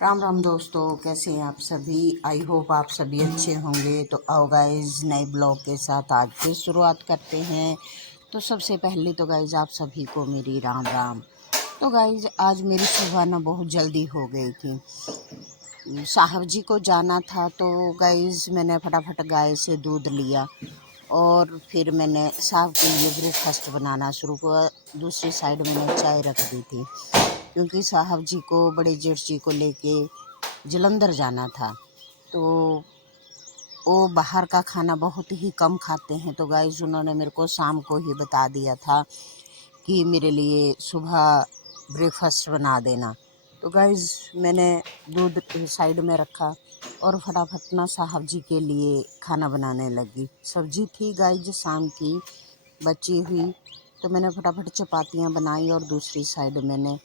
राम राम दोस्तों, कैसे हैं आप सभी। आई होप आप सभी अच्छे होंगे। तो आओ गाइज, नए ब्लॉग के साथ आज फिर शुरुआत करते हैं। तो सबसे पहले तो गाइज आप सभी को मेरी राम राम। तो गाइज आज मेरी सुबह ना बहुत जल्दी हो गई थी। साहब जी को जाना था तो गाइज मैंने फटाफट गाय से दूध लिया और फिर मैंने साहब के लिए ब्रेकफास्ट बनाना शुरू किया। दूसरी साइड मैंने चाय रख दी थी क्योंकि साहब जी को बड़े जेठ जी को लेके जलंधर जाना था। तो वो बाहर का खाना बहुत ही कम खाते हैं। तो गाइस उन्होंने मेरे को शाम को ही बता दिया था कि मेरे लिए सुबह ब्रेकफास्ट बना देना। तो गाइस मैंने दूध साइड में रखा और फटाफट ना साहब जी के लिए खाना बनाने लगी। सब्जी थी गाइस शाम की बची हुई, तो मैंने फटाफट चपातियाँ बनाई और दूसरी साइड मैंने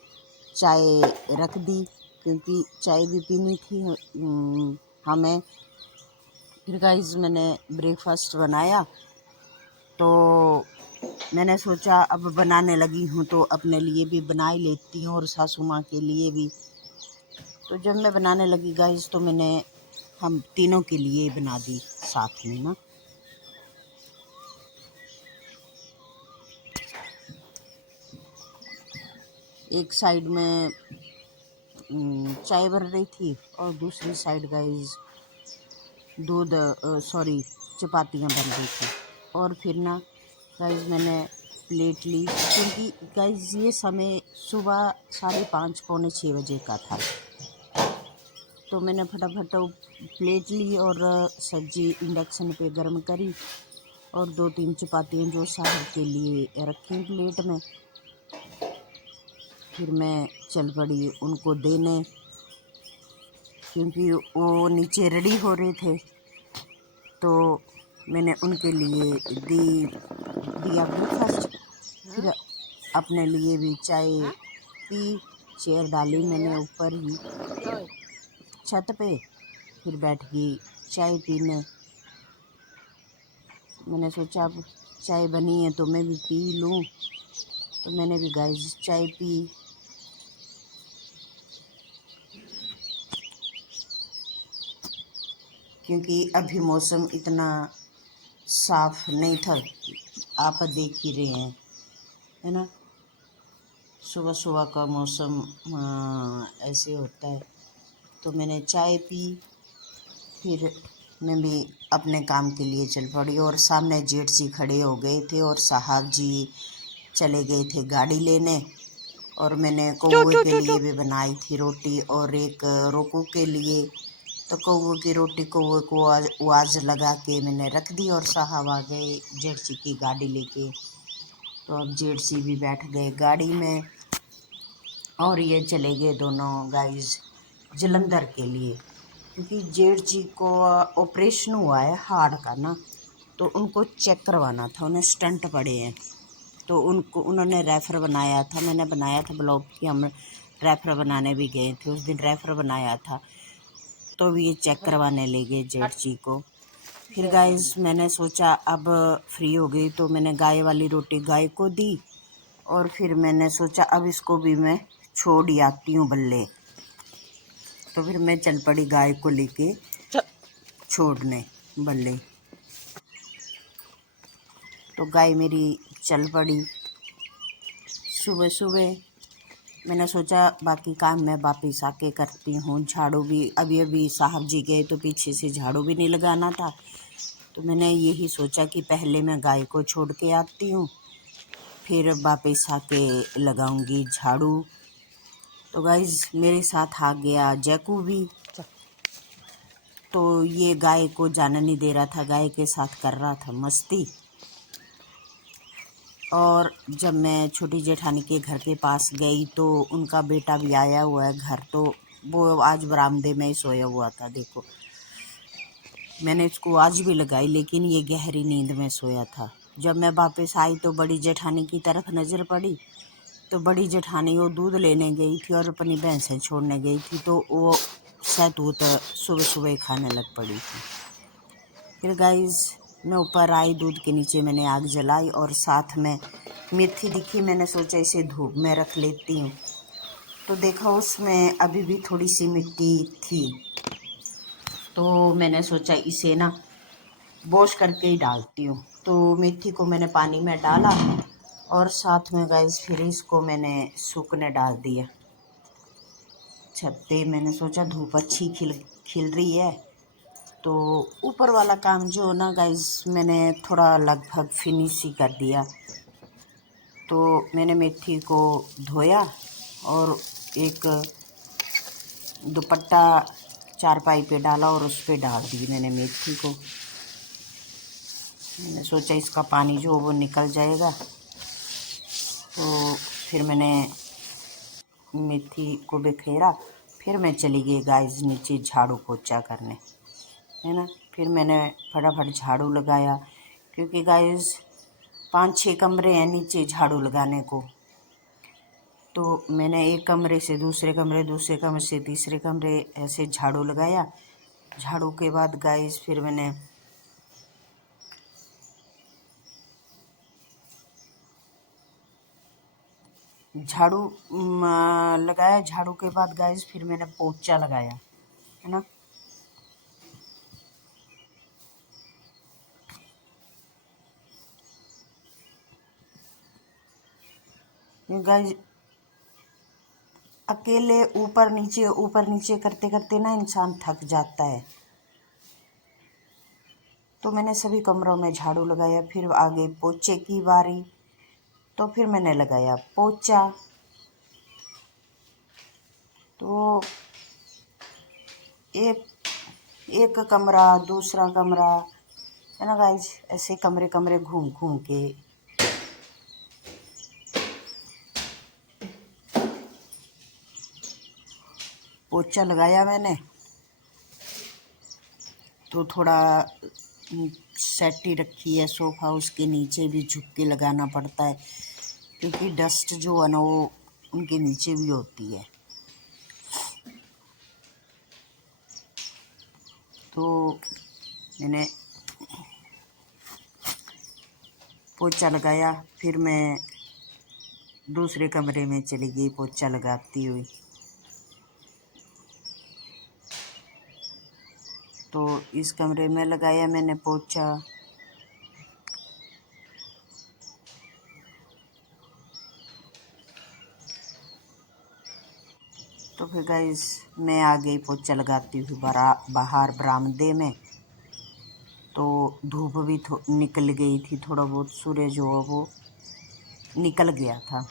चाय रख दी क्योंकि चाय भी पीनी थी हमें। फिर गाइस मैंने ब्रेकफास्ट बनाया तो मैंने सोचा अब बनाने लगी हूँ तो अपने लिए भी बना ही लेती हूँ और सासू माँ के लिए भी। तो जब मैं बनाने लगी गाइस तो मैंने हम तीनों के लिए बना दी साथ में ना। एक साइड में चाय बन रही थी और दूसरी साइड गाइस दूध चपातियाँ बन रही थी। और फिर ना गाइस मैंने प्लेट ली क्योंकि गाइस ये समय सुबह 5:30 पौने 6 बजे का था। तो मैंने फटाफट प्लेट ली और सब्जी इंडक्शन पे गर्म करी और 2-3 चपातियाँ जो साहब के लिए रखी प्लेट में। फिर मैं चल पड़ी उनको देने क्योंकि वो नीचे रेडी हो रहे थे। तो मैंने उनके लिए दिया ब्रेकफास्ट। फिर अपने लिए भी चाय पी। चेयर डाली मैंने ऊपर ही छत पे, फिर बैठ गई चाय पीने। मैंने सोचा अब चाय बनी है तो मैं भी पी लूँ। तो मैंने भी गाइस चाय पी। क्योंकि अभी मौसम इतना साफ नहीं था, आप देख ही रहे हैं है ना। सुबह सुबह का मौसम ऐसे होता है। तो मैंने चाय पी, फिर मैं भी अपने काम के लिए चल पड़ी और सामने जेठ जी खड़े हो गए थे और साहब जी चले गए थे गाड़ी लेने। और मैंने कौवे के लिए भी बनाई थी रोटी और एक रोकू के लिए। तो कौवे की रोटी कौवे को आवाज़ लगा के मैंने रख दी और साहब आ गए जेठ जी की गाड़ी लेके। तो अब जेठ जी भी बैठ गए गाड़ी में और ये चले गए दोनों गाइस जलंधर के लिए क्योंकि जेठ जी को ऑपरेशन हुआ है हार्ट का ना। तो उनको चेक करवाना था, उन्हें स्टंट पड़े हैं। तो उन्होंने रेफ़र बनाया था, मैंने बनाया था ब्लॉग कि हम रेफ़र बनाने भी गए थे उस दिन, रेफ़र बनाया था। तो ये चेक करवाने ले गए जेठ जी को। फिर गाइस मैंने सोचा अब फ्री हो गई तो मैंने गाय वाली रोटी गाय को दी और फिर मैंने सोचा अब इसको भी मैं छोड़ ही आती हूँ बल्ले। तो फिर मैं चल पड़ी गाय को लेके छोड़ने बल्ले। तो गाय मेरी चल पड़ी। सुबह सुबह मैंने सोचा बाकी काम मैं वापस आके करती हूँ। झाड़ू भी अभी साहब जी गए तो पीछे से झाड़ू भी नहीं लगाना था। तो मैंने यही सोचा कि पहले मैं गाय को छोड़ के आती हूँ फिर वापस आके लगाऊंगी झाड़ू। तो गाइस मेरे साथ आ गया जैकू भी। तो ये गाय को जाने नहीं दे रहा था, गाय के साथ कर रहा था मस्ती। और जब मैं छोटी जेठानी के घर के पास गई तो उनका बेटा भी आया हुआ है घर। तो वो आज बरामदे में ही सोया हुआ था। देखो मैंने इसको आज भी लगाई लेकिन ये गहरी नींद में सोया था। जब मैं वापस आई तो बड़ी जेठानी की तरफ नज़र पड़ी तो बड़ी जेठानी वो दूध लेने गई थी और अपनी भैंसें छोड़ने गई थी। तो वो सहतूत सुबह सुबह खाने लग पड़ी थी। फिर गाइस मैं ऊपर आई, दूध के नीचे मैंने आग जलाई और साथ में मेथी दिखी, मैंने सोचा इसे धूप में रख लेती हूँ। तो देखा उसमें अभी भी थोड़ी सी मिट्टी थी, तो मैंने सोचा इसे ना वॉश करके ही डालती हूँ। तो मेथी को मैंने पानी में डाला और साथ में गाइस फिर इसको मैंने सूखने डाल दिया छत पे। मैंने सोचा धूप अच्छी खिल रही है, तो ऊपर वाला काम जो ना गाइस मैंने थोड़ा लगभग फिनिश ही कर दिया। तो मैंने मेथी को धोया और एक दुपट्टा चारपाई पे डाला और उस पे डाल दी मैंने मेथी को। मैंने सोचा इसका पानी जो वो निकल जाएगा, तो फिर मैंने मेथी को बिखेरा। फिर मैं चली गई गाइस नीचे झाड़ू पोछा करने, है ना। फिर मैंने फटाफट झाड़ू लगाया, क्योंकि गाइस 5-6 कमरे हैं नीचे झाड़ू लगाने को। तो मैंने एक कमरे से दूसरे कमरे, दूसरे कमरे से तीसरे कमरे ऐसे झाड़ू लगाया। झाड़ू के बाद गाइस फिर मैंने झाड़ू लगाया। झाड़ू के बाद गाइस फिर मैंने पोछा लगाया, है ना। गाइस अकेले ऊपर नीचे करते करते ना इंसान थक जाता है। तो मैंने सभी कमरों में झाड़ू लगाया। फिर आगे पोछे की बारी, तो फिर मैंने लगाया पोछा। तो एक कमरा, दूसरा कमरा, है ना गाइस, ऐसे कमरे कमरे घूम घूम के पोछा लगाया मैंने। तो थोड़ा सेटी रखी है सोफ़ा, उसके नीचे भी झुक के लगाना पड़ता है, क्योंकि डस्ट जो है ना वो उनके नीचे भी होती है। तो मैंने पोछा लगाया। फिर मैं दूसरे कमरे में चली गई पोछा लगाती हुई। तो इस कमरे में लगाया मैंने पोछा। तो फिर गाइस मैं आ गई पोछा लगाती हुई बाहर बरामदे में। तो धूप भी निकल गई थी, थोड़ा बहुत सूर्य जो है वो निकल गया था,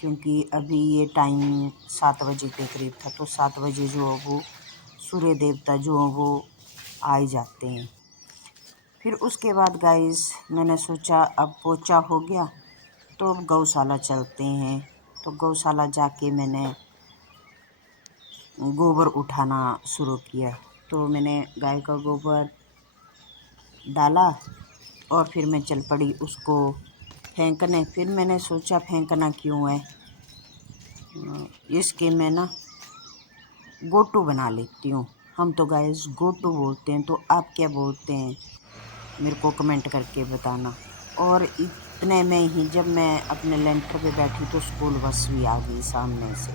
क्योंकि अभी ये टाइम 7 बजे के करीब था। तो 7 बजे जो है वो सूर्य देवता जो है वो आ ही जाते हैं। फिर उसके बाद गाइस मैंने सोचा अब पोछा हो गया, तो अब गौशाला चलते हैं। तो गौशाला जाके मैंने गोबर उठाना शुरू किया। तो मैंने गाय का गोबर डाला और फिर मैं चल पड़ी उसको फेंकने। फिर मैंने सोचा फेंकना क्यों है, इसके मैं ना गोटू बना लेती हूँ। हम तो गाइस गोटू बोलते हैं, तो आप क्या बोलते हैं मेरे को कमेंट करके बताना। और इतने में ही जब मैं अपने लेंटर पे बैठी तो स्कूल बस भी आ गई सामने से।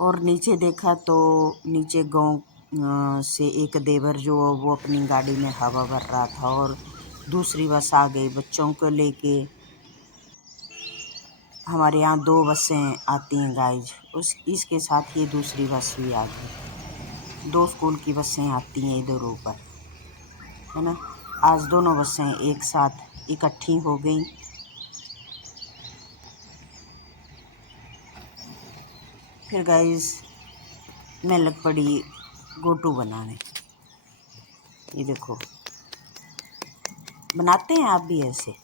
और नीचे देखा तो नीचे गांव से एक देवर जो वो अपनी गाड़ी में हवा भर रहा था, और दूसरी बस आ गई बच्चों को लेके। हमारे यहाँ 2 बसें आती हैं गाइज, इसके साथ ये दूसरी बस भी आ गई। 2 स्कूल की बसें आती हैं इधर ऊपर, है ना। आज दोनों बसें एक साथ इकट्ठी हो गई। फिर गाइज मैं लग पड़ी गोटू बनाने। ये देखो, बनाते हैं आप भी ऐसे?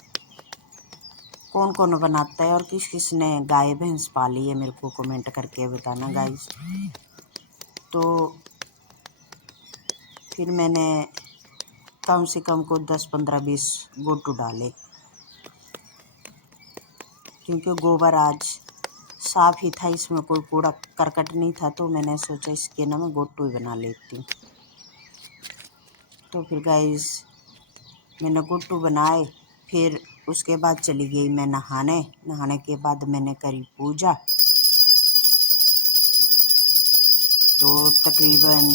कौन कौन बनाता है और किस किस ने गाय भैंस पाली है मेरे को कमेंट करके बताना गाइस। तो फिर मैंने कम से कम को 10-15-20 गोटू डाले, क्योंकि गोबर आज साफ़ ही था, इसमें कोई कूड़ा करकट नहीं था। तो मैंने सोचा इसके ना मैं गोटू ही बना लेती हूँ। तो फिर गाइस मैंने गोटू बनाए। फिर उसके बाद चली गई मैं नहाने। नहाने के बाद मैंने करी पूजा। तो तकरीबन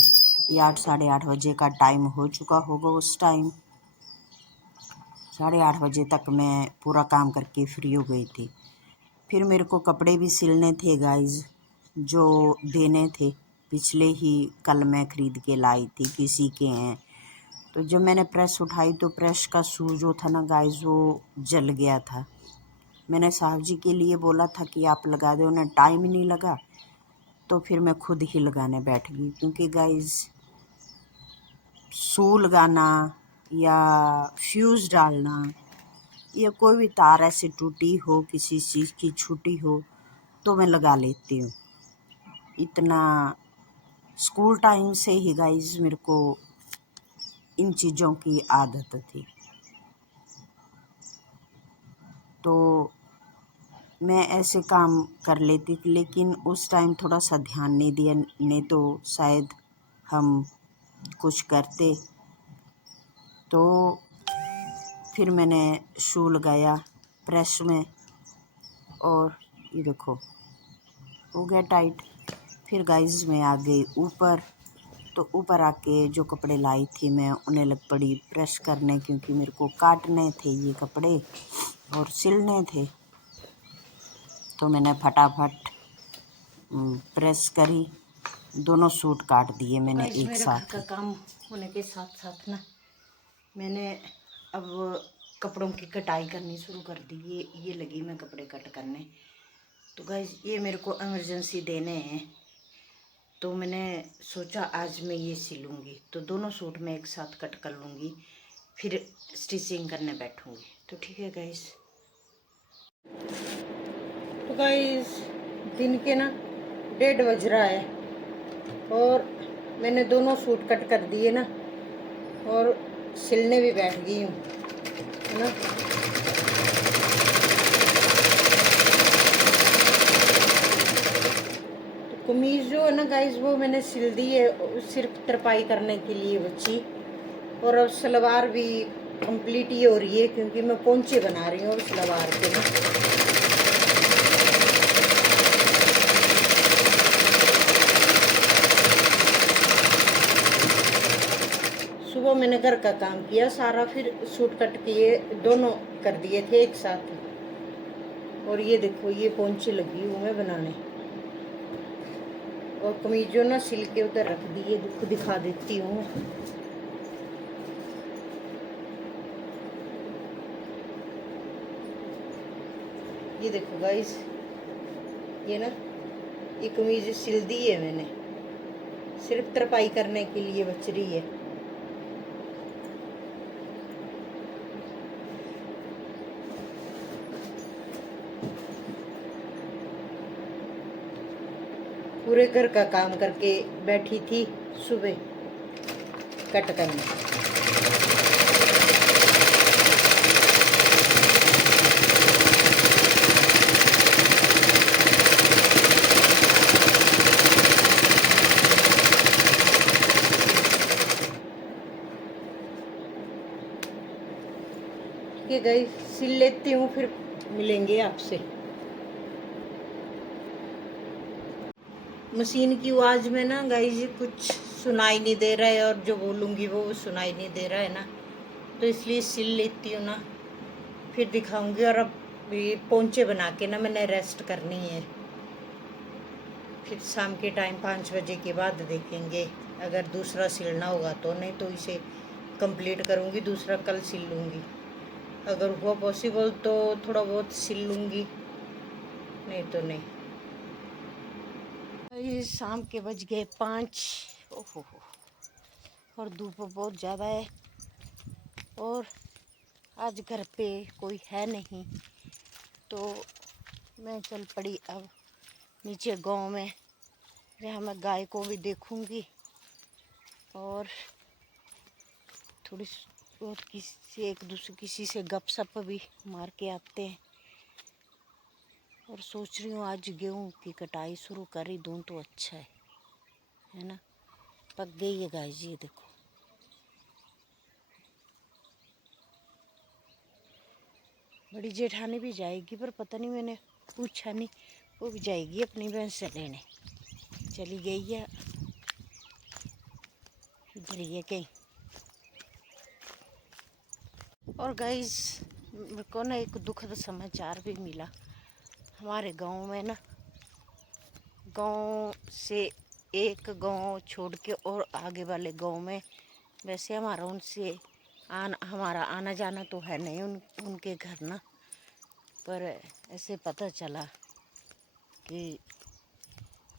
8 साढ़े 8 बजे का टाइम हो चुका होगा। उस टाइम 8:30 बजे तक मैं पूरा काम करके फ्री हो गई थी। फिर मेरे को कपड़े भी सिलने थे गाइस, जो देने थे। पिछले ही कल मैं ख़रीद के लाई थी, किसी के हैं। तो जब मैंने प्रेस उठाई तो प्रेस का शू जो था ना गाइस, वो जल गया था। मैंने साहब जी के लिए बोला था कि आप लगा दो, उन्हें टाइम ही नहीं लगा। तो फिर मैं खुद ही लगाने बैठ गई, क्योंकि गाइस शू लगाना या फ्यूज़ डालना या कोई भी तार ऐसे टूटी हो, किसी चीज़ की छूटी हो, तो मैं लगा लेती हूँ। इतना स्कूल टाइम से ही गाइस मेरे को इन चीज़ों की आदत थी। तो मैं ऐसे काम कर लेती थी, लेकिन उस टाइम थोड़ा सा ध्यान नहीं दिया, नहीं तो शायद हम कुछ करते। तो फिर मैंने शू लगाया प्रेस में, और ये देखो हो गया टाइट। फिर गाइस मैं आ गई ऊपर। तो ऊपर आके जो कपड़े लाई थी मैं उन्हें लग पड़ी प्रेस करने, क्योंकि मेरे को काटने थे ये कपड़े और सिलने थे। तो मैंने फटाफट प्रेस करी, दोनों सूट काट दिए मैंने एक मेरे साथ। घर का काम होने के साथ साथ ना मैंने अब कपड़ों की कटाई करनी शुरू कर दी। ये लगी मैं कपड़े कट करने। तो गाइस ये मेरे को इमरजेंसी देने हैं, तो मैंने सोचा आज मैं ये सिलूँगी। तो दोनों सूट मैं एक साथ कट कर लूँगी, फिर स्टिचिंग करने बैठूँगी। तो ठीक है गाइस। तो गाइस दिन के ना 1:30 बज रहा है और मैंने दोनों सूट कट कर दिए ना, और सिलने भी बैठ गई हूँ, है ना। तो कमीज़ जो है ना गाइस वो मैंने सिल दी है, सिर्फ तरपाई करने के लिए बची। और अब सलवार भी कंप्लीट ही हो रही है, क्योंकि मैं पोंचे बना रही हूँ सलवार के ना। सुबह मैंने घर का काम किया सारा, फिर सूट कट किए, दोनों कर दिए थे एक साथ। और ये देखो ये पोंचे लगी हूँ मैं बनाने, और कमीज जो ना सिल के उधर रख दी है, देखो दिखा देती हूँ। ये देखो गाइस, ये ना ये कमीज सिल दी है मैंने, सिर्फ तरपाई करने के लिए बच रही है। पूरे घर का काम करके बैठी थी सुबह कट करने। ठीक है गाइस, सिल लेती हूँ, फिर मिलेंगे आपसे। मशीन की आवाज़ में ना गाइस कुछ सुनाई नहीं दे रहा है, और जो बोलूँगी वो सुनाई नहीं दे रहा है ना, तो इसलिए सिल लेती हूँ ना, फिर दिखाऊंगी। और अब ये पोंचे बना के ना मैंने रेस्ट करनी है, फिर शाम के टाइम 5 बजे के बाद देखेंगे। अगर दूसरा सिलना होगा तो, नहीं तो इसे कंप्लीट करूँगी, दूसरा कल सिल लूँगी। अगर हुआ पॉसिबल तो थोड़ा बहुत सिल लूँगी, नहीं तो नहीं। ये शाम के बज गए 5। ओहो हो, और धूप बहुत ज़्यादा है, और आज घर पे कोई है नहीं, तो मैं चल पड़ी अब नीचे गांव में, जहाँ मैं गाय को भी देखूंगी और थोड़ी बहुत किसी से गपशप भी मार के आते हैं। और सोच रही हूँ आज गेहूँ की कटाई शुरू कर ही दूँ तो अच्छा है ना। पक गई है गाय जी, ये देखो। बड़ी जेठानी भी जाएगी, पर पता नहीं, मैंने पूछा नहीं। वो भी जाएगी अपनी भैंस से लेने, चली गई है, इधर ही है कहीं। और गाइस, मेरे को ना एक दुखद समाचार भी मिला। हमारे गांव में ना, गांव से एक गांव छोड़ के और आगे वाले गांव में, वैसे हमारा उनसे हमारा आना जाना तो है नहीं उनके घर ना, पर ऐसे पता चला कि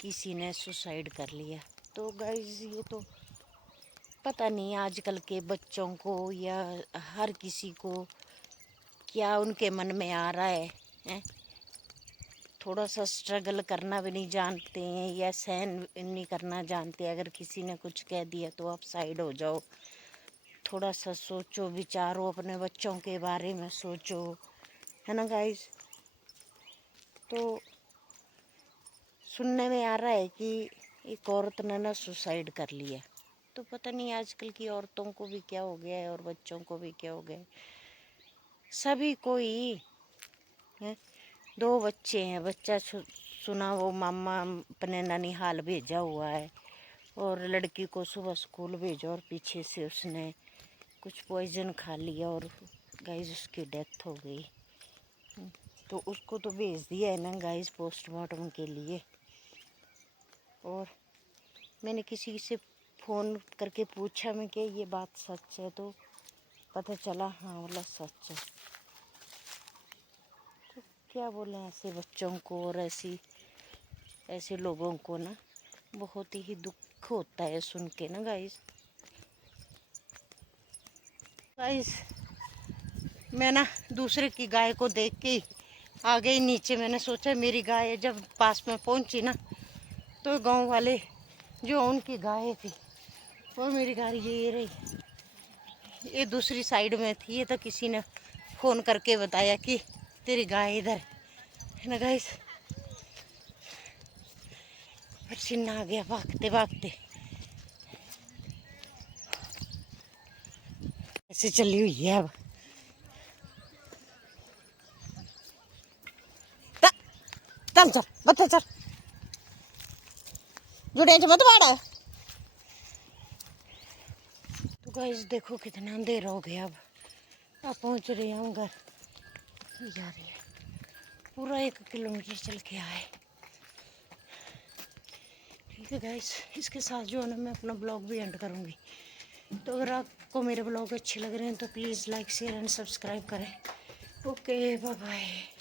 किसी ने सुसाइड कर लिया। तो गाइस, ये तो पता नहीं आजकल के बच्चों को या हर किसी को क्या उनके मन में आ रहा है? थोड़ा सा स्ट्रगल करना भी नहीं जानते हैं या सहन नहीं करना जानते। अगर किसी ने कुछ कह दिया तो आप साइड हो जाओ। थोड़ा सा सोचो, विचारो, अपने बच्चों के बारे में सोचो, है ना गाइस। तो सुनने में आ रहा है कि एक औरत ने ना सुसाइड कर लिया। तो पता नहीं आजकल की औरतों को भी क्या हो गया है और बच्चों को भी क्या हो गया है, सभी को ही है। 2 बच्चे हैं, बच्चा सुना वो मामा अपने ननिहाल भेजा हुआ है, और लड़की को सुबह स्कूल भेजा और पीछे से उसने कुछ पॉइजन खा लिया और गाइस उसकी डेथ हो गई। तो उसको तो भेज दिया है ना गाइस पोस्टमार्टम के लिए। और मैंने किसी से फ़ोन करके पूछा मैं कि ये बात सच है, तो पता चला हाँ वाला सच है। तो क्या बोलें ऐसे बच्चों को और ऐसे लोगों को ना, बहुत ही दुख होता है सुन के ना गाइस। मैं ना दूसरे की गाय को देख के आ गई नीचे। मैंने सोचा मेरी गाय जब पास में पहुंची ना, तो गांव वाले जो उनकी गाय थी और मेरी गाय ये रही, ये दूसरी साइड में थी। ये तो किसी ने फ़ोन करके बताया कि तेरी गाय इधर है ना गाइस। पसीना आ गया भागते भागते। ऐसे चली हुई है अब। चल चल बच्चे चल, जुड़े मत बाड़ा। तो गाइस देखो कितना अंधेरा हो गया अब पहुंच रही हूँ घर। जा रही है, पूरा 1 किलोमीटर चल के आए। ठीक है गाइस, इसके साथ जो है ना मैं अपना ब्लॉग भी एंड करूँगी। तो अगर आपको मेरे ब्लॉग अच्छे लग रहे हैं तो please like share and subscribe करें। Okay bye bye.